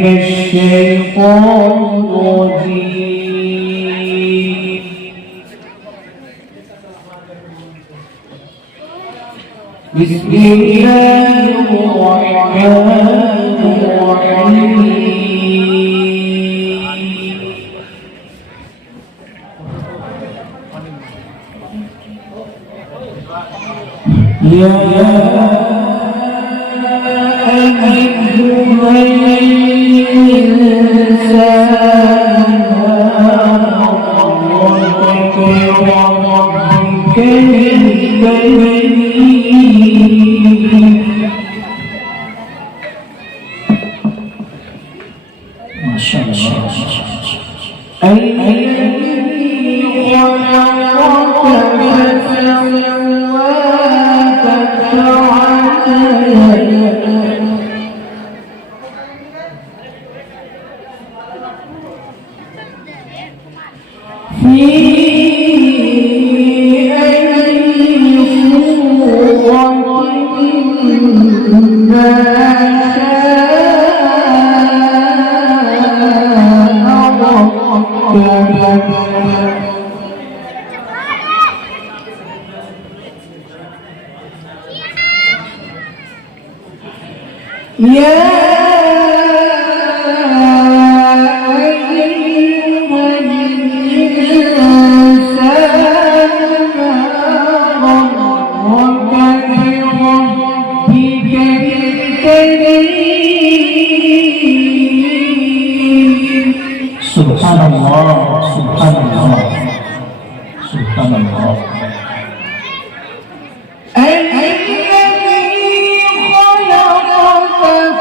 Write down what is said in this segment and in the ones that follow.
الشيطان الرجيم بسم الله الرحمن الرحيم يا أيها الإنسان ما غرك بربك الكريم ما شاء الله الذي خلقك فسواك فعدلك في أي صورة ما شاء ركبك يا سبحان الله سبحان الله سبحان الله الذي خلقك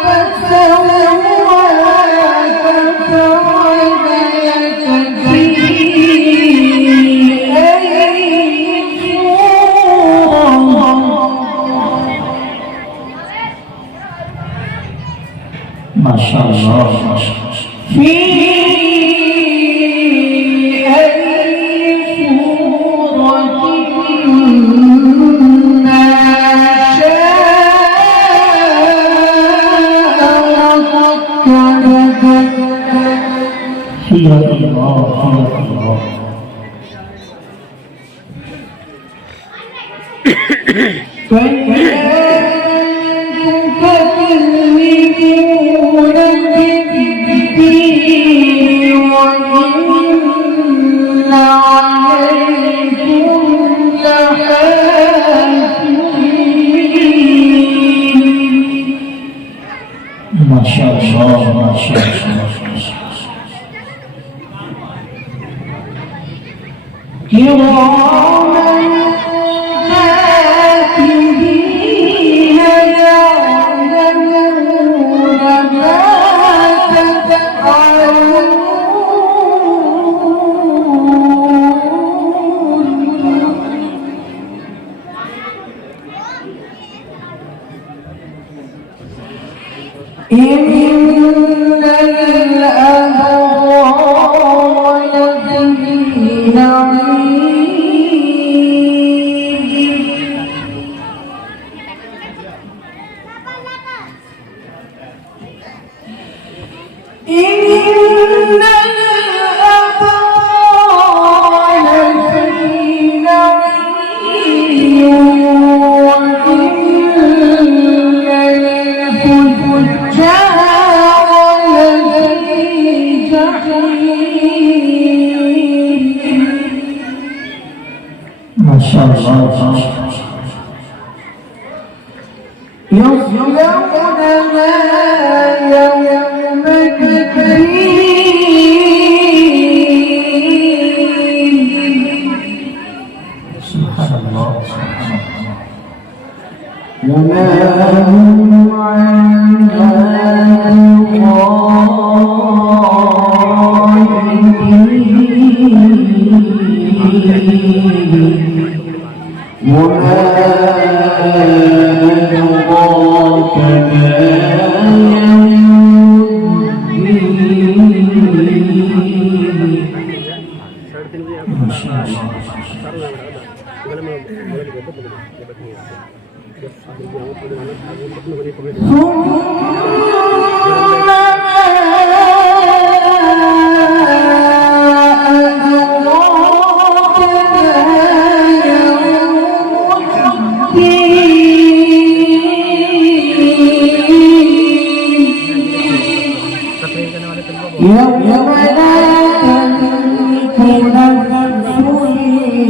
فسواك فعدلك في أي صورة ما شاء الله في حياك الله حياك الله تكذبون بالدين وإن عليكم لحافظين ما شاء الله ما شاء الله كراما كاتبين يعلمون ما تفعلون إن الأبرار لفي نعيم إن الأبرار لفي نعيم وإن الفجار لفي جحيم ما شاء الله يصلونها يوم الدين سبحان الله سبحان الله وما هم عنها بغائبين وما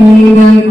الذين